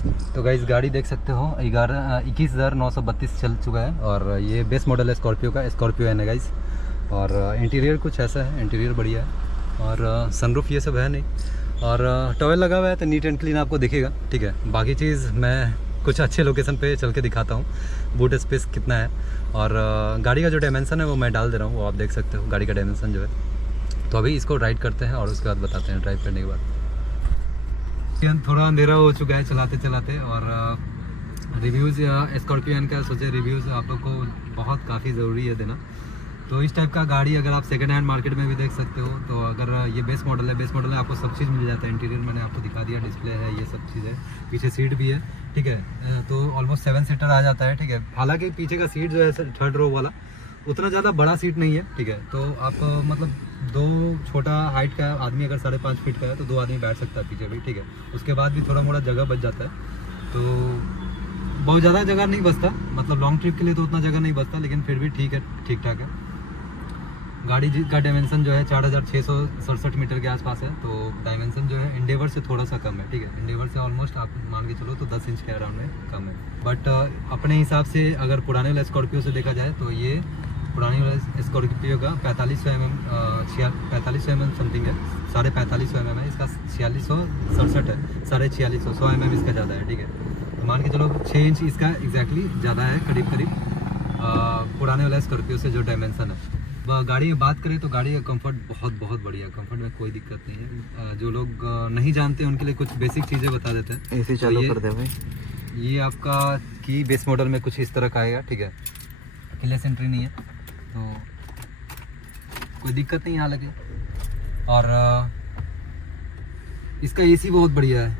तो गाइस गाड़ी देख सकते हो 21,932 चल चुका है और ये बेस मॉडल है स्कॉर्पियो का, स्कॉर्पियो एन है गाइस। और इंटीरियर कुछ ऐसा है, इंटीरियर बढ़िया है और सनरूफ ये सब है नहीं और टॉयल लगा हुआ है तो नीट एंड क्लीन आपको दिखेगा, ठीक है। बाकी चीज़ मैं कुछ अच्छे लोकेशन पे चल के दिखाता हूँ, बूट स्पेस कितना है और गाड़ी का जो डायमेंसन है वो मैं डाल दे रहा हूँ, वो आप देख सकते हो गाड़ी का डायमेंसन जो है। तो अभी इसको राइड करते हैं और उसके बाद बताते हैं ड्राइव करने के बाद। थोड़ा अंधेरा हो चुका है चलाते चलाते और रिव्यूज़ स्कॉर्पियो एन का सोचे रिव्यूज़ आप लोग को बहुत काफ़ी ज़रूरी है देना। तो इस टाइप का गाड़ी अगर आप सेकंड हैंड मार्केट में भी देख सकते हो, तो अगर ये बेस मॉडल है, बेस मॉडल में आपको सब चीज़ मिल जाता है। इंटीरियर मैंने आपको दिखा दिया, डिस्प्ले है, ये सब चीज़ है, पीछे सीट भी है, ठीक है। तो ऑलमोस्ट 7 सीटर आ जाता है, ठीक है। हालांकि पीछे का सीट जो है थर्ड रो वाला उतना ज़्यादा बड़ा सीट नहीं है, ठीक है। तो आप मतलब दो छोटा हाइट का आदमी अगर 5.5 फीट का है तो 2 आदमी बैठ सकता है पीछे भी, ठीक है। उसके बाद भी थोड़ा मोड़ा जगह बच जाता है, तो बहुत ज़्यादा जगह नहीं बचता, मतलब लॉन्ग ट्रिप के लिए तो उतना जगह नहीं बचता, लेकिन फिर भी ठीक है, ठीक ठाक है। गाड़ी का डायमेंशन जो है 4,667 मीटर के आसपास है, तो डायमेंशन जो है इंडेवर से थोड़ा सा कम है, ठीक है। इंडेवर से ऑलमोस्ट आप मान के चलो तो 10 इंच के अराउंड में कम है। बट अपने हिसाब से अगर पुराने वाले स्कॉर्पियो से देखा जाए तो ये पुरानी वाले स्कॉर्पियो का 4500 mm समथिंग है, 4550 mm है, इसका 4667 है, 4650 100 mm इसका ज़्यादा है, ठीक है। तो मान के चलो 6 इंच इसका एग्जैक्टली ज़्यादा है, करीब करीब पुराने वाले स्कॉर्पियो से जो डायमेंशन है। गाड़ी की बात करें तो गाड़ी का कंफर्ट बहुत बहुत बढ़िया है, कंफर्ट में कोई दिक्कत नहीं है। जो लोग नहीं जानते उनके लिए कुछ बेसिक चीज़ें बता देते हैं। एसी चालू कर दे भाई। ये आपका की बेस मॉडल में कुछ इस तरह का आएगा, ठीक है। किलेस एंट्री नहीं है तो कोई दिक्कत नहीं हालांकि। और इसका एसी बहुत बढ़िया है।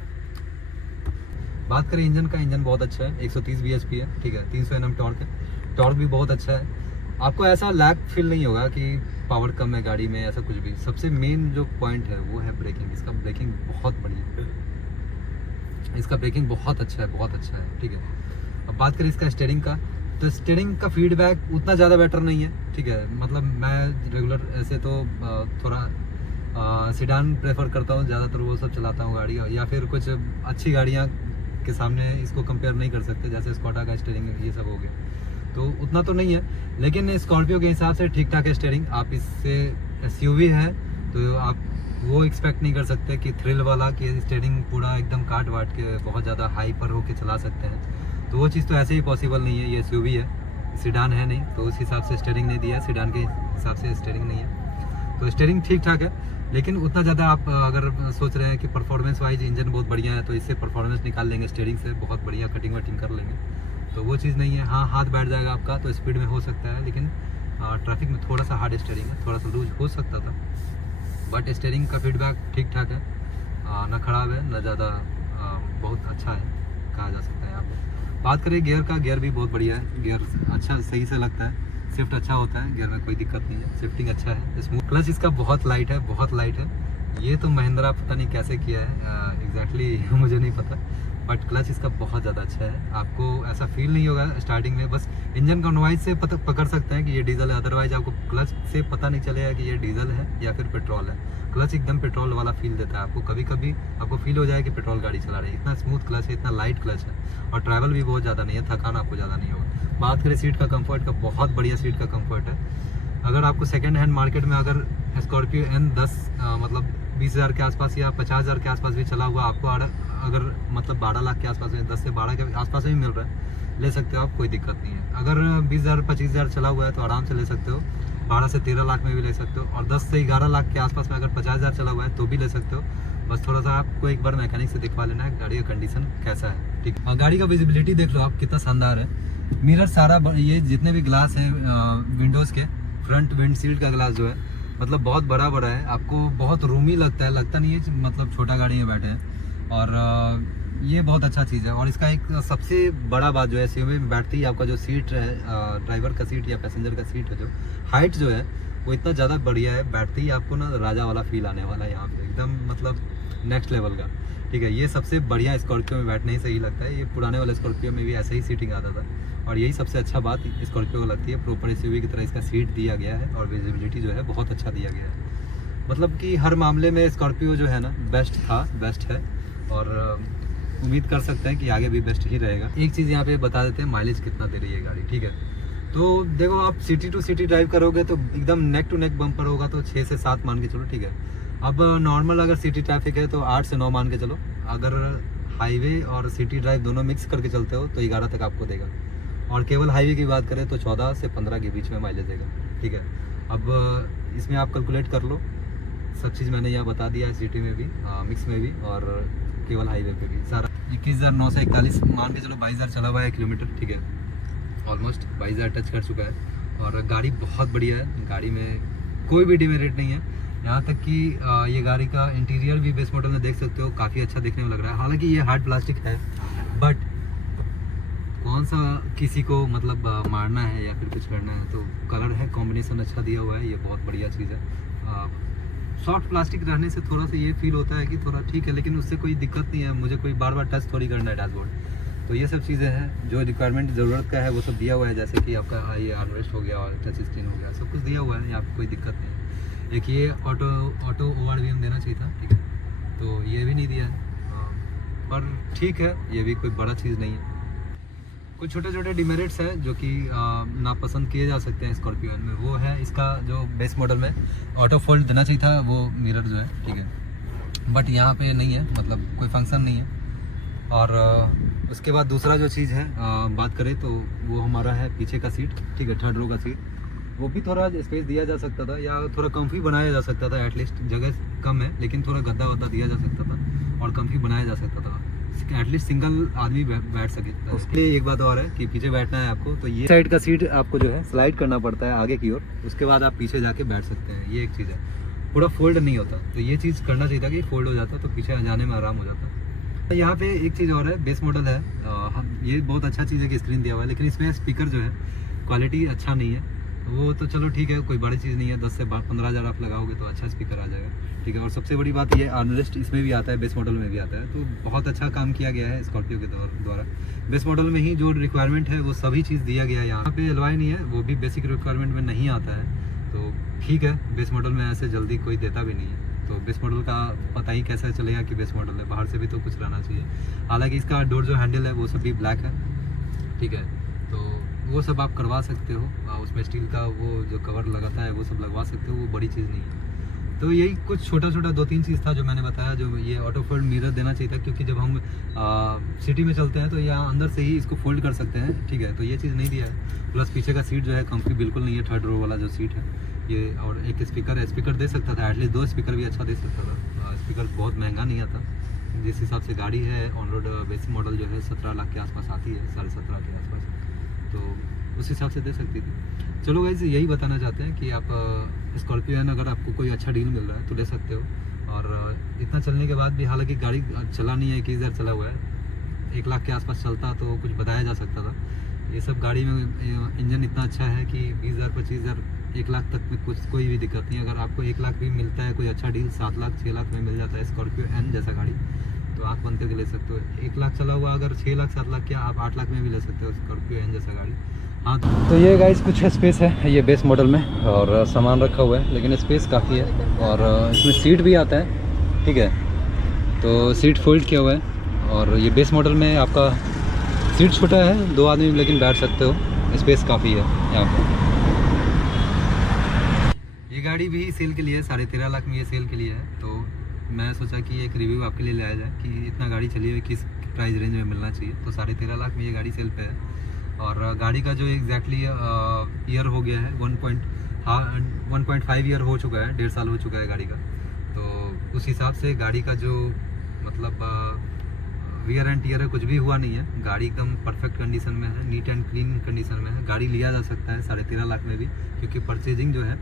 बात करें इंजन का, इंजन बहुत अच्छा है, 130 bhp है, ठीक है। 300 Nm टॉर्क है, टॉर्क भी बहुत अच्छा है। आपको ऐसा लैग फील नहीं होगा कि पावर कम है गाड़ी में, ऐसा कुछ भी। सबसे मेन जो पॉइंट है वो है ब्रेकिंग। इसका ब्रेकिंग बहुत बढ़िया है, इसका ब्रेकिंग बहुत अच्छा है, बहुत अच्छा है, ठीक है। अब बात करें इसका स्टीयरिंग का, तो स्टीयरिंग का फीडबैक उतना ज़्यादा बेटर नहीं है, ठीक है। मतलब मैं रेगुलर ऐसे तो थोड़ा सीडान प्रेफर करता हूँ ज़्यादातर, वो सब चलाता हूँ गाड़ी, या फिर कुछ अच्छी गाड़ियाँ के सामने इसको कंपेयर नहीं कर सकते, जैसे स्कॉडा का स्टीयरिंग ये सब हो गया, तो उतना तो नहीं है। लेकिन स्कॉर्पियो के हिसाब से ठीक ठाक है स्टीयरिंग। आप इससे एसयूवी है तो आप वो एक्सपेक्ट नहीं कर सकते कि थ्रिल वाला कि स्टीयरिंग पूरा एकदम काट वाट के बहुत ज़्यादा हाई पर होके चला सकते हैं, तो वो चीज़ तो ऐसे ही पॉसिबल नहीं है। ये एसयूवी है, सीडान है नहीं, तो उस हिसाब से स्टीयरिंग नहीं दिया है, सीडान के हिसाब से स्टीयरिंग नहीं है। तो स्टीयरिंग ठीक ठाक है, लेकिन उतना ज़्यादा आप अगर सोच रहे हैं कि परफॉर्मेंस वाइज इंजन बहुत बढ़िया है तो इससे परफॉर्मेंस निकाल लेंगे स्टीयरिंग से, बहुत बढ़िया कटिंग वटिंग कर लेंगे, तो वो चीज़ नहीं है। हाँ, हाथ बैठ जाएगा आपका तो स्पीड में हो सकता है, लेकिन ट्रैफिक में थोड़ा सा हार्ड स्टीयरिंग है, थोड़ा सा लूज हो सकता था। बट स्टीयरिंग का फीडबैक ठीक ठाक है, ना ख़राब है ना ज़्यादा, बहुत अच्छा है कहा जा सकता है। आप बात करें गियर का, गियर भी बहुत बढ़िया है, गियर अच्छा सही से लगता है, शिफ्ट अच्छा होता है, गियर में कोई दिक्कत नहीं है, शिफ्टिंग अच्छा है, स्मूथ। क्लच इसका बहुत लाइट है, बहुत लाइट है। ये तो महिंद्रा पता नहीं कैसे किया है एग्जैक्टली मुझे नहीं पता, बट क्लच इसका बहुत ज़्यादा अच्छा है। आपको ऐसा फील नहीं होगा स्टार्टिंग में, बस इंजन का नॉइज से पकड़ सकते हैं कि ये डीजल है, अदरवाइज आपको क्लच से पता नहीं चलेगा कि ये डीजल है या फिर पेट्रोल है। क्लच एकदम पेट्रोल वाला फील देता है आपको, कभी कभी आपको फील हो जाए कि पेट्रोल गाड़ी चला रही है, इतना स्मूथ क्लच है, इतना लाइट क्लच है, और ट्रैवल भी बहुत ज़्यादा नहीं है, थकान आपको ज़्यादा नहीं होगा। बात करें सीट का कम्फर्ट का, बहुत बढ़िया सीट का कम्फर्ट है। अगर आपको सेकेंड हैंड मार्केट में अगर स्कॉर्पियो एन 10 मतलब 20,000 के आसपास या 50,000 के आसपास भी चला हुआ आपको, अगर मतलब 12 लाख के आसपास में, 10 से 12 के आसपास में मिल रहा है, ले सकते हो आप, कोई दिक्कत नहीं है। अगर 20,000 25,000 चला हुआ है तो आराम से ले सकते हो, 12 से 13 लाख में भी ले सकते हो, और 10 से 11 लाख के आसपास में अगर 50,000 चला हुआ है तो भी ले सकते हो। बस थोड़ा सा आपको एक बार मैकेनिक से दिखवा लेना है गाड़ी का कंडीशन कैसा है, ठीक है। और गाड़ी का विजिबिलिटी देख लो आप, कितना शानदार है। मिरर सारा, ये जितने भी ग्लास हैं विंडोज़ के, फ्रंट विंडशील्ड का ग्लास जो है मतलब बहुत बड़ा बड़ा है, आपको बहुत रूमी लगता है, लगता नहीं है मतलब छोटा गाड़ी में बैठे हैं। और ये बहुत अच्छा चीज़ है। और इसका एक सबसे बड़ा बात जो है, एसयूवी में बैठती ही आपका जो सीट है, ड्राइवर का सीट या पैसेंजर का सीट है, जो हाइट जो है वो इतना ज़्यादा बढ़िया है, बैठते ही आपको ना राजा वाला फील आने वाला है यहाँ पे, एकदम मतलब नेक्स्ट लेवल का, ठीक है। ये सबसे बढ़िया स्कॉर्पियो में बैठने ही सही लगता है। ये पुराने वाले स्कॉर्पियो में भी ऐसे ही सीटिंग आता था, और यही सबसे अच्छा बात स्कॉर्पियो को लगती है, प्रॉपर एसयूवी की तरह इसका सीट दिया गया है, और विजिबिलिटी जो है बहुत अच्छा दिया गया है। मतलब कि हर मामले में स्कॉर्पियो जो है ना बेस्ट था, बेस्ट है। और उम्मीद कर सकते हैं कि आगे भी बेस्ट ही रहेगा। एक चीज़ यहाँ पे बता देते हैं, माइलेज कितना दे रही है गाड़ी, ठीक है। तो देखो आप सिटी टू सिटी ड्राइव करोगे तो एकदम नेक टू नेक बम्पर होगा, तो 6 से 7 मान के चलो, ठीक है। अब नॉर्मल अगर सिटी ट्रैफिक है तो 8 से 9 मान के चलो। अगर हाईवे और सिटी ड्राइव दोनों मिक्स करके चलते हो तो 11 तक आपको देगा, और केवल हाईवे की बात करें तो 14 से 15 के बीच में माइलेज देगा, ठीक है। अब इसमें आप कैलकुलेट कर लो, सब चीज़ मैंने यहाँ बता दिया है, सिटी में भी, मिक्स में भी, और केवल हाईवे पे भी सारा। 21,941 मान के चलो, 22,000 चला हुआ है किलोमीटर, ठीक है। ऑलमोस्ट 22,000 टच कर चुका है, और गाड़ी बहुत बढ़िया है, गाड़ी में कोई भी डिमेरिट नहीं है। यहाँ तक कि ये गाड़ी का इंटीरियर भी बेस मॉडल में देख सकते हो, काफ़ी अच्छा देखने में लग रहा है। हालांकि ये हार्ड प्लास्टिक है, बट कौन सा किसी को मतलब मारना है या फिर कुछ करना है, तो कलर है, कॉम्बिनेशन अच्छा दिया हुआ है, ये बहुत बढ़िया चीज़ है। सॉफ्ट प्लास्टिक रहने से थोड़ा सा ये फील होता है कि थोड़ा ठीक है, लेकिन उससे कोई दिक्कत नहीं है, मुझे कोई बार बार टच थोड़ी करना है डैशबोर्ड। तो ये सब चीज़ें हैं जो रिक्वायरमेंट ज़रूरत का है वो सब दिया हुआ है, जैसे कि आपका ये आर्मरेस्ट हो गया और टच स्क्रीन हो गया, सब कुछ दिया हुआ है, यहाँ पे कोई दिक्कत नहीं है। एक ये ऑटो ORVM देना चाहिए था, ठीक है, तो ये भी नहीं दिया है, पर ठीक है, ये भी कोई बड़ा चीज़ नहीं है। कुछ छोटे छोटे डिमेरिट्स हैं जो कि नापसंद किए जा सकते हैं स्कॉर्पियो में, वो है इसका जो बेस मॉडल में ऑटो फोल्ड देना चाहिए था, वो मिरर जो है, ठीक है, बट यहाँ पे नहीं है, मतलब कोई फंक्शन नहीं है। और उसके बाद दूसरा जो चीज़ है बात करें तो वो हमारा है पीछे का सीट, ठीक है, थर्ड रो का सीट, वो भी थोड़ा स्पेस दिया जा सकता था या थोड़ा कम्फी बनाया जा सकता था। एटलीस्ट जगह कम है, लेकिन थोड़ा गद्दा वद्दा दिया जा सकता था और कम्फी बनाया जा सकता था, एटलीस्ट सिंगल आदमी बैठ सके। उसके लिए एक बात और है कि पीछे बैठना है आपको, तो ये साइड का सीट आपको जो है स्लाइड करना पड़ता है आगे की ओर, उसके बाद आप पीछे जाके बैठ सकते हैं, ये एक चीज़ है। पूरा फोल्ड नहीं होता, तो ये चीज़ करना चाहिए था कि फोल्ड हो जाता तो पीछे जाने में आराम हो जाता। यहाँ पे एक चीज़ और है, बेस मॉडल है, ये बहुत अच्छा चीज़ है कि स्क्रीन दिया हुआ है, लेकिन इसमें स्पीकर जो है क्वालिटी अच्छा नहीं है। वो तो चलो ठीक है, कोई बड़ी चीज़ नहीं है, 10 से 15 हज़ार आप लगाओगे तो अच्छा स्पीकर आ जाएगा, ठीक है। और सबसे बड़ी बात ये आर्मरेस्ट इसमें भी आता है, बेस मॉडल में भी आता है, तो बहुत अच्छा काम किया गया है स्कॉर्पियो के द्वारा। बेस मॉडल में ही जो रिक्वायरमेंट है वो सभी चीज़ दिया गया है। यहाँ पे एलॉय नहीं है, वो भी बेसिक रिक्वायरमेंट में नहीं आता है, तो ठीक है, बेस मॉडल में ऐसे जल्दी कोई देता भी नहीं है। तो बेस मॉडल का पता ही कैसा चलेगा कि बेस मॉडल है, बाहर से भी तो कुछ रहना चाहिए। हालांकि इसका डोर जो हैंडल है वो सभी ब्लैक है, ठीक है, तो वो सब आप करवा सकते हो, उसमें स्टील का वो जो कवर लगाता है वो सब लगवा सकते हो, वो बड़ी चीज़ नहीं है। तो यही कुछ छोटा छोटा 2-3 चीज़ था जो मैंने बताया, जो ये ऑटो फोल्ड मिरर देना चाहिए था, क्योंकि जब हम सिटी में चलते हैं तो यहाँ अंदर से ही इसको फोल्ड कर सकते हैं, ठीक है, तो ये चीज़ नहीं दिया है। प्लस पीछे का सीट जो है कंफी बिल्कुल नहीं है, थर्ड रो वाला जो सीट है ये, और एक स्पीकर है, स्पीकर दे सकता था, एटलीस्ट 2 स्पीकर भी अच्छा दे सकता था। स्पीकर बहुत महंगा नहीं आता, जिस हिसाब से गाड़ी है ऑन रोड बेस मॉडल जो है 17 लाख के आसपास आती है, 17.5 के आसपास, तो उस हिसाब से दे सकती थी। चलो गाइस, यही बताना चाहते हैं कि आप स्कॉर्पियो एन अगर आपको कोई अच्छा डील मिल रहा है तो ले सकते हो। और इतना चलने के बाद भी, हालांकि गाड़ी चला नहीं है, 21,000 चला हुआ है, 1 लाख के आसपास चलता तो कुछ बताया जा सकता था। ये सब गाड़ी में इंजन इतना अच्छा है कि 20,000, 25,000, 1 लाख तक में कुछ कोई भी दिक्कत नहीं है। अगर आपको 1 लाख भी मिलता है कोई अच्छा डील, 7 लाख 6 लाख में मिल जाता है स्कॉर्पियो एन जैसा गाड़ी, तो आँख बंद करके ले सकते हो। 1 लाख चला हुआ अगर 6 लाख 7 लाख क्या, आप 8 लाख में भी ले सकते हो स्कॉर्पियो एन जैसा गाड़ी। हाँ, तो ये गाइस कुछ स्पेस है ये बेस मॉडल में, और सामान रखा हुआ है, लेकिन स्पेस काफ़ी है, और इसमें सीट भी आता है, ठीक है, तो सीट फोल्ड किया हुआ है। और ये बेस मॉडल में आपका सीट छोटा है, 2 आदमी लेकिन बैठ सकते हो, स्पेस काफ़ी है यहाँ पर। ये गाड़ी भी सेल के लिए है, 13.5 लाख में ये सेल के लिए है, तो मैं सोचा कि एक रिव्यू आपके लिए लाया जाए कि इतना गाड़ी चली हुई किस प्राइस रेंज में मिलना चाहिए। तो 13.5 लाख में ये गाड़ी सेल पे है, और गाड़ी का जो एग्जैक्टली ईयर हो गया है 1.5 ईयर हो चुका है, 1.5 साल हो चुका है गाड़ी का। तो उस हिसाब से गाड़ी का जो मतलब वियर एंड टीयर है, कुछ भी हुआ नहीं है, गाड़ी एकदम परफेक्ट कंडीशन में है, नीट एंड क्लीन कंडीशन में है। गाड़ी लिया जा सकता है 13.5 लाख में भी, क्योंकि परचेजिंग जो है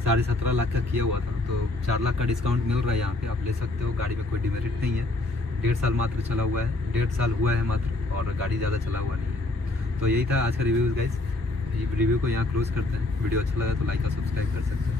17.5 लाख का किया हुआ था, तो 4 लाख का डिस्काउंट मिल रहा है यहाँ पे, आप ले सकते हो। गाड़ी में कोई डिमेरिट नहीं है, 1.5 साल मात्र चला हुआ है, 1.5 साल हुआ है मात्र, और गाड़ी ज़्यादा चला हुआ नहीं है। तो यही था आज का रिव्यू गाइस, ये रिव्यू को यहाँ क्लोज करते हैं। वीडियो अच्छा लगा तो लाइक और सब्सक्राइब कर सकते हैं।